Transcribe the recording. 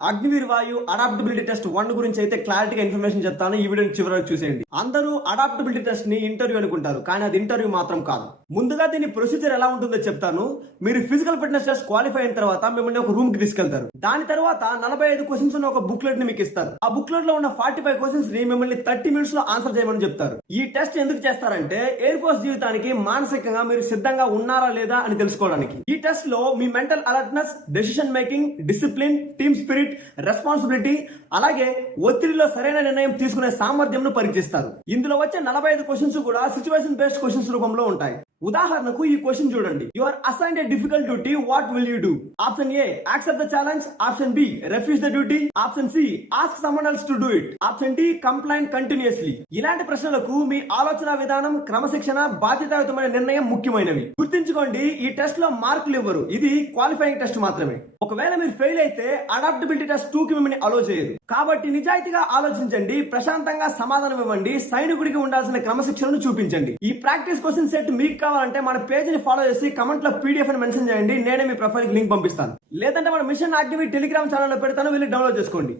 అగ్నివీర్ వాయు adaptability test 1 గురించి అయితే క్లారిటీగా ఇన్ఫర్మేషన్ చెప్తాను. ఈ వీడియో చివరి వరకు చూసేయండి. అందరూ అడాప్టబిలిటీ టెస్ట్ ని ఇంటర్వ్యూ అనుకుంటారు, కానీ అది ఇంటర్వ్యూ మాత్రం కాదు. ముందుగా దీని ప్రొసీజర్ ఎలా ఉంటుందో చెప్తాను. మీరు ఫిజికల్ ఫిట్నెస్ టెస్ట్ క్వాలిఫై అయిన తర్వాత మిమ్మల్ని ఒక రూమ్ కి తీసుకెళ్తారు. దాని తర్వాత 45 క్వశ్చన్స్ ఉన్న ఒక బుక్లెట్ ని మీకు ఇస్తారు. ఆ బుక్లెట్ లో ఉన్న 45 క్వశ్చన్స్ ని మిమ్మల్ని 30 మినిట్స్ లో ఆన్సర్ చేయమని చెప్తారు. ఈ టెస్ట్ ఎందుకు చేస్తారంటే ఎయిర్ ఫోర్స్ జీవితానికి మానసికంగా మీరు సిద్ధంగా ఉన్నారా లేదా అని తెలుసుకోవడానికి. ఈ టెస్ట్ లో మీ mental alertness, decision making, discipline, team spirit, responsibility, అలాగే ఒత్తిడిలో సరైన నిర్ణయం తీసుకునే సామర్థ్యంను పరీక్షిస్తారు. ఇందులో వచ్చే 45 క్వశ్చన్స్ కూడా సిచ్యువేషన్ బేస్డ్ క్వశ్చన్స్ రూపంలో ఉంటాయి. ఉదాహరణకు ఈ క్వశ్చన్ చూడండి. You are assigned a difficult duty, what will you do? Option A accept the challenge, option B refuse the duty, option C ask someone else to do it, option D complaint continuously. ఇలాంటి ప్రశ్నలకు మీ ఆలోచన విధానం, క్రమశిక్షణ, బాధ్యతాయుతమైన నిర్ణయం ముఖ్యమైనవి. గుర్తుంచుకోండి, ఈ టెస్ట్ లో మార్కులు ఇవ్వరు. ఇది క్వాలిఫైయింగ్ టెస్ట్ మాత్రమే. ఒకవేళ మీరు ఫెయిల్ అయితే అడాప్టబిలిటీ టెస్ట్ 2 కి మిమ్మల్ని అలో చేయదు. కాబట్టి నిజాయితీగా ఆలోచించండి, ప్రశాంతంగా సమాధానం ఇవ్వండి, సైనికుడికి ఉండాల్సిన క్రమశిక్షణను చూపించండి. ఈ ప్రాక్టీస్ క్వశ్చన్ సెట్ మీకు కావాలంటే మన పేజ్ ని ఫాలో చేసి కమెంట్ లో పీడిఎఫ్ అని మెన్షన్ చేయండి. నేనే మీ ప్రొఫైల్ కి లింక్ పంపిస్తాను. లేదంటే మన మిషన్ యాక్టివిటీ టెలిగ్రామ్ ఛానల్ లో పెడతాను, వెళ్ళి డౌన్లోడ్ చేసుకోండి.